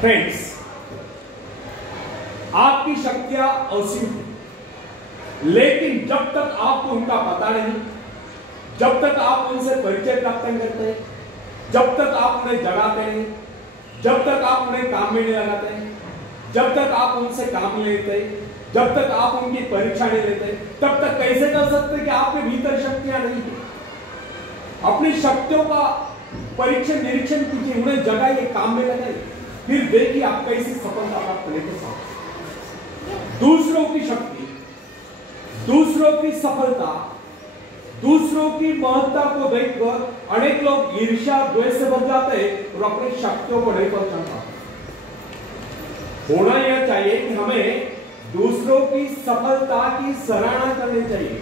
Friends, आपकी शक्तियां असीम हैं, लेकिन जब तक आपको उनका पता नहीं, जब तक आप उनसे परिचय प्राप्त नहीं करते, जब तक आप उन्हें जगाते नहीं, जब तक आप उन्हें काम में नहीं लगाते, जब तक आप उनसे काम नहीं लेते, जब तक आप उनकी परीक्षा नहीं लेते, तब तक कैसे कर सकते कि आपके भीतर शक्तियां नहीं है। अपनी शक्तियों का परीक्षण निरीक्षण कीजिए, उन्हें जगाइए, काम में लगाइए, फिर देखिए आप कैसी सफलता प्राप्त लेते हैं। दूसरों की शक्ति, दूसरों की सफलता, दूसरों की महत्ता को देखकर अनेक लोग ईर्ष्या द्वेष से भर जाते हैं और अपनी शक्तियों को नहीं पहचान पाते। होना यह चाहिए कि हमें दूसरों की सफलता की सराहना करनी चाहिए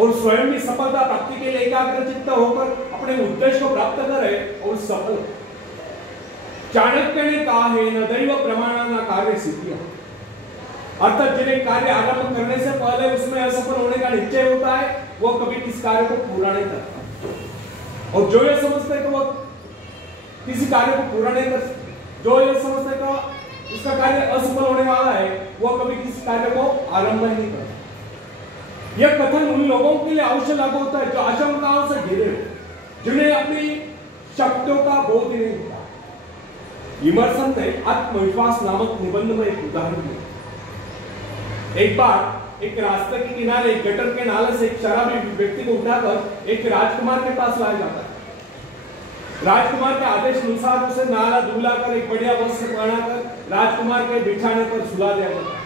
और स्वयं भी सफलता प्राप्ति के लिए एकाग्रचित्त होकर अपने उद्देश्य को प्राप्त करें और सफल। चाणक्य ने कहा है, न दैव प्रमाण न कार्य सिद्धियां, अर्थात जिन्हें कार्य आरंभ करने से पहले उसमें असफल होने का निश्चय होता है, वो कभी किस कार्य को पूरा नहीं करता। और जो ये समझते हैं कि वो किसी कार्य को पूरा नहीं कर सकते, जो ये समझते हैं कि इसका कार्य असफल होने वाला है, वो कभी किसी कार्य को आरंभ ही नहीं करता। यह कथन उन लोगों के लिए अवश्य लागू होता है जो आशंकाओं से घिरे हो, जिन्हें अपनी शक्तियों का बोध ही नहीं होता। इमर्सन ने आत्मविश्वास नामक निबंध में एक उदाहरण दिया। एक बार एक रास्ते के किनारे एक गटर के नाले से एक शराबी व्यक्ति को उठाकर एक राजकुमार के पास लाया जाता है। राजकुमार के आदेश अनुसार उसे नाला धुला कर एक बढ़िया वस्त्र पहनाकर राजकुमार के बिछाने पर सुला दिया जाता है।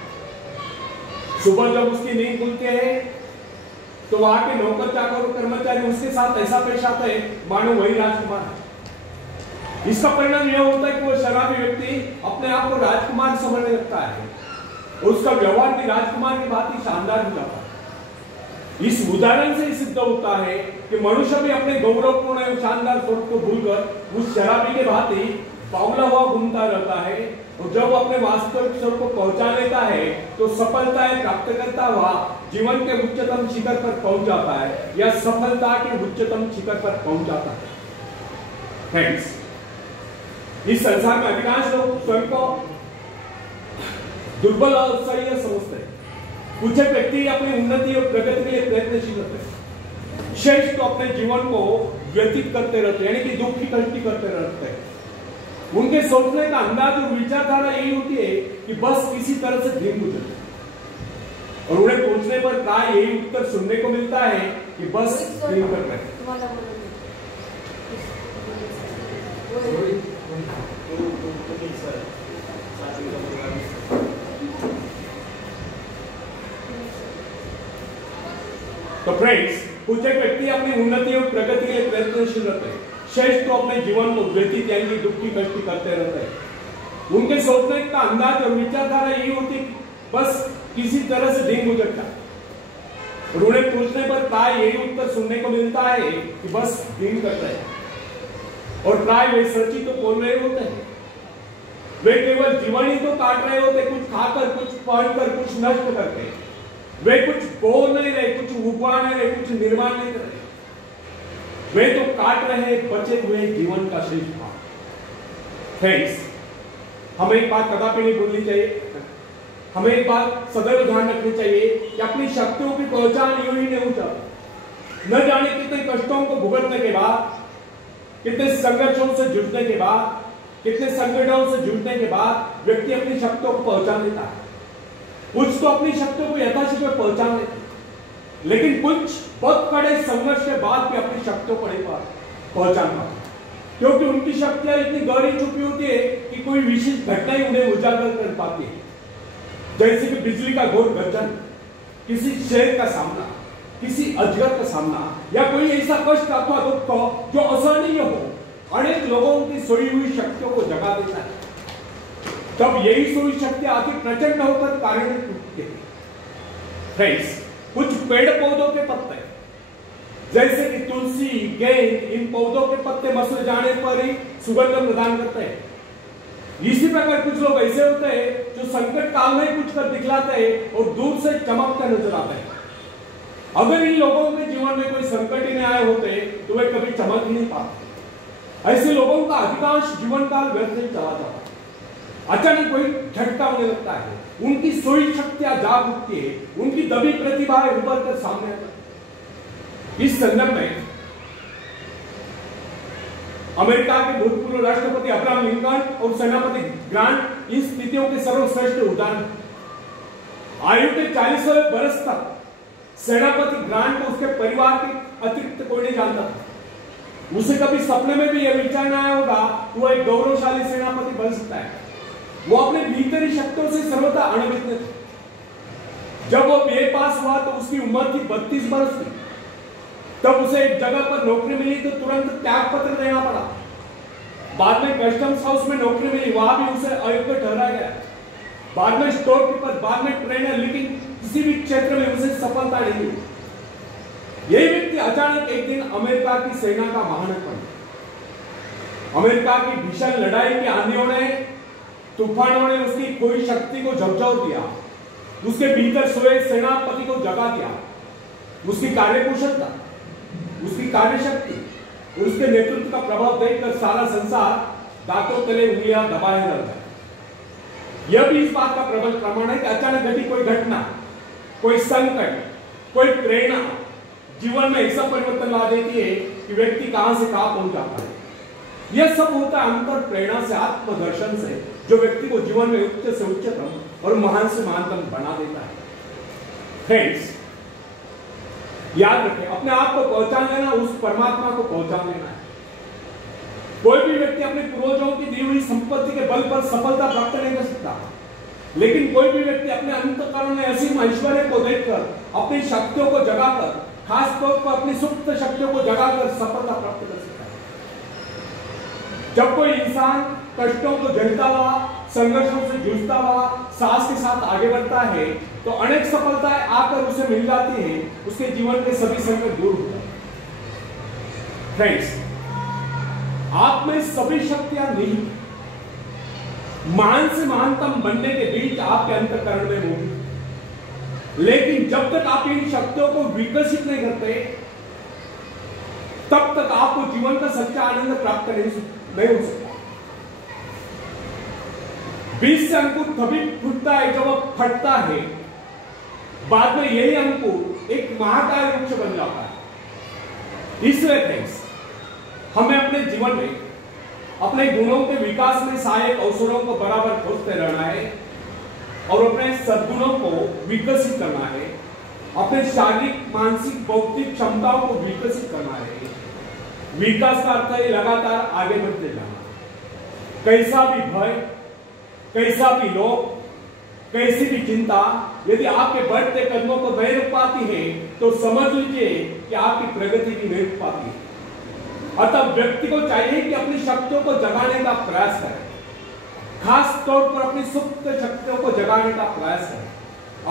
सुबह जब उसकी नींद खुलती है तो वहां के नौकर चाकर कर्मचारी उसके साथ ऐसा पेश आते हैं मानो वही राजकुमार है। इसका परिणाम यह होता है कि वो शराबी व्यक्ति अपने आप को राजकुमार समझने लगता है और उसका व्यवहार भी राजकुमार की बात ही शानदार हो जाता है। इस उदाहरण से सिद्ध होता है कि मनुष्य भी अपने गौरवपूर्ण एवं शानदार स्वरूप को भूलकर उस शराबी के भांति बावला हुआ घूमता रहता है और जब अपने वास्तविक स्वरूप को पहुंचा लेता है तो सफलताएं प्राप्त करता हुआ जीवन के उच्चतम शिखर पर पहुंच जाता है या सफलता के उच्चतम शिखर पर पहुंच जाता है। फ्रेंड्स, इस संसार में अधिकांश लोग स्वयं को दुर्बल और असह्य समझते हैं। कुछ व्यक्ति अपनी उन्नति और प्रगति के लिए प्रयत्नशील होते हैं, शेष तो अपने जीवन को व्यतीत करते रहते हैं, यानी कि दुख की कष्टी करते रहते हैं। उनके सोचने का अंदाज और विचारधारा यही होती है कि बस किसी तरह से दिन गुजरे, और उन्हें पूछने पर प्राय यही उत्तर सुनने को मिलता है कि बस दिन कट रहे। तो फ्रेंड्स, कुछ एक व्यक्ति अपनी उन्नति और प्रगति के लिए प्रयत्नशील रहते हैं, शेष तो अपने जीवन को व्यतीत यानी दुखी कष्टी करते रहते हैं। उनके सोचने का अंदाज और विचारधारा यही होती है बस किसी तरह से दिन गुजरता, और उन्हें पूछने पर प्राय यही उत्तर सुनने को मिलता है कि बस दिन कट रहे हैं। और प्राय वे सच ही तो बोल रहे होते हैं, वे केवल जीवन ही तो काट रहे होते, कुछ खाकर, कुछ पहनकर, कुछ नष्ट करके। वे कुछ बो नहीं रहे, कुछ उगवा नहीं रहे, कुछ निर्माण नहीं कर रहे, वे तो काट रहे बचे हुए जीवन का शेष भाग। फ्रेंड्स, हमें एक बात कदापि नहीं भूलनी चाहिए, हमें एक बात सदैव ध्यान रखनी चाहिए कि अपनी शक्तियों की पहचान यूं ही नहीं हो जाती। न जाने कितने कष्टों को भुगतने के बाद, कितने संघर्षों से जुटने के बाद, कितने संकटों से जुटने के बाद व्यक्ति अपनी शक्तियों को पहचान लेता है। कुछ तो अपनी शक्तियों को यथाशीघ्र पहचान लेते, लेकिन कुछ बहुत कड़े संघर्ष के बाद भी अपनी शक्तियों को नहीं पहचान पाते, क्योंकि उनकी शक्तियां इतनी गहरी छुपी होती है कि कोई विशेष घटना ही उन्हें उजागर कर पाती है, जैसे कि बिजली का घोर गर्जन, किसी शेर का सामना, किसी अजगर का सामना, या कोई ऐसा कष्ट अथवा दुख जो असहनीय हो, अनेक लोगों की सोई हुई शक्तियों को जगा देता है। तब यही सोई शक्ति आखिर प्रचंड होकर कार्य टूटती है। फ्रेंड्स, कुछ पेड़ पौधों के पत्ते जैसे कि तुलसी, गेंद, इन पौधों के पत्ते मसले जाने पर ही सुगंध प्रदान करते हैं। इसी प्रकार कुछ लोग ऐसे होते हैं जो संकट काल में कुछ कर दिखलाते हैं और दूर से चमकते नजर आते हैं। अगर इन लोगों के जीवन में कोई संकट ही नहीं आए होते तो वे कभी चमक ही नहीं पाते। ऐसे लोगों का अधिकांश जीवन काल व्यर्थ ही चला जाता है। अचानक कोई झटका होने लगता है, उनकी सोई शक्तियां जाग उठती है, उनकी दबी प्रतिभाएं उभर कर सामने आती है। इस संदर्भ में अमेरिका के भूतपूर्व राष्ट्रपति अब्राहम लिंकन और सेनापति ग्रांट इन स्थितियों के सर्वश्रेष्ठ उदाहरण। आयु के 40वें वर्ष तक सेनापति ग्रांट को उसके परिवार के अतिरिक्त कोई नहीं जानता था। उसे कभी सपने में भी यह विचार न आया होगा वो एक गौरवशाली सेनापति बन सकता है। वो अपने भीतरी शक्तियों से सर्वथा अनभिज्ञ था। जब वो बीए पास हुआ तो उसकी उम्र थी 32 वर्ष की। तब उसे एक जगह पर नौकरी मिली तो तुरंत त्याग पत्र देना पड़ा। बाद में कस्टम्स हाउस में नौकरी मिली, वहां भी उसे अयोग्य ठहराया गया। बाद में स्टोर कीपर, बाद में ट्रेनर, लेकिन किसी भी क्षेत्र में उसे सफलता नहीं मिली। यही व्यक्ति अचानक एक दिन अमेरिका की सेना का महानायक बना। अमेरिका की भीषण लड़ाई की आंधियों ने, तूफानों ने उसकी खोई शक्ति को झकझोर दिया। उसके भीतर सोए सेनापति को जगा दिया। उसकी कार्यकुशलता, उसकी कार्यशक्ति और उसके नेतृत्व का प्रभाव देखकर सारा संसार दांतों तले उंगलियां दबाए रहता है। यह भी इस बात का प्रबल प्रमाण है कि अचानक घटी कोई घटना, कोई संकट, कोई प्रेरणा जीवन में ऐसा परिवर्तन ला देती है कि व्यक्ति कहां से कहां पहुंच जाता है। यह सब होता है अंतर प्रेरणा से, आत्मदर्शन से, जो व्यक्ति को जीवन में उच्च से उच्चतम और महान से महानतम बना देता है। फ्रेंड्स, याद रखें, अपने आप को पहचान लेना उस परमात्मा को पहचान लेना है। कोई भी व्यक्ति अपने पूर्वजों की दी हुई संपत्ति के बल पर सफलता प्राप्त नहीं कर सकता, लेकिन कोई भी व्यक्ति अपने अंतःकरण में असीम ऐश्वर्य को देखकर अपनी शक्तियों को जगाकर, खासतौर पर अपनी सुप्त शक्तियों को जगाकर सफलता प्राप्त कर सकता है। जब कोई इंसान कष्टों को झेलता हुआ, संघर्षों से जूझता हुआ साहस के साथ आगे बढ़ता है तो अनेक सफलताएं आकर उसे मिल जाती हैं, उसके जीवन के सभी संकट दूर हो जाते हैं। फ्रेंड्स, आप में सभी शक्तियां निहित महान से महानतम बनने के बीच आपके अंतःकरण में होगी, लेकिन जब तक आप इन शक्तियों को विकसित नहीं करते तब तक आपको जीवन का सच्चा आनंद प्राप्त नहीं हो सकता। बीज से अंकुर तभी फूटता है जब वह फटता है, बाद में यही अंकुर एक महाकाय वृक्ष बन जाता है। इसलिए फ्रेंड्स, हमें अपने जीवन में अपने गुणों के विकास में सहायक अवसरों को बराबर खोजते रहना है और अपने सद्गुणों को विकसित करना है। अपने शारीरिक, मानसिक, बौद्धिक क्षमताओं को विकसित करना है। विकास का अर्थ है लगातार आगे बढ़ते जाना। कैसा भी भय, कैसा भी लोभ, कैसी भी चिंता यदि आपके बढ़ते कदमों को नहीं रुक पाती है तो समझ लीजिए कि आपकी प्रगति भी नहीं रुक पाती है। अतः व्यक्ति को चाहिए कि अपनी शक्तियों को जगाने का प्रयास करें, खास तौर पर अपनी सुप्त शक्तियों को जगाने का प्रयास करें।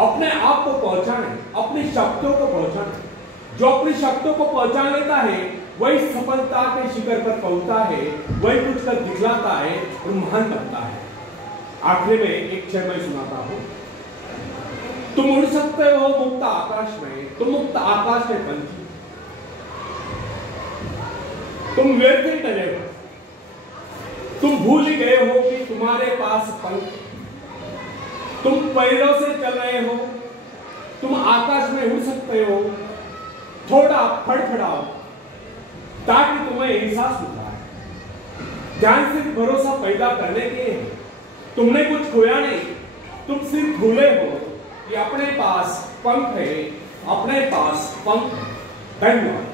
अपने आप को पहचाने, अपनी शक्तियों को पहचाने। जो अपनी शक्तियों को पहचान लेता है वही सफलता के शिखर पर पहुंचता है, वही कुछ कर दिखलाता है और महान बनता है। आखिरी में एक शेर मैं सुनाता हूं। तुम उड़ सकते हो मुक्त आकाश में, तुम मुक्त आकाश के पंछी, तुम व्यर्थ ही डरे हो, तुम भूल ही गए हो कि तुम्हारे पास पंख, तुम पैरों से चल रहे हो, तुम आकाश में उड़ सकते हो। थोड़ा फड़फड़ाओ ताकि तुम्हें एहसास होता है। ध्यान से भरोसा पैदा करने के लिए तुमने कुछ खोया नहीं, तुम सिर्फ भूले हो कि अपने पास पंख है, अपने पास पंख है। धन्यवाद।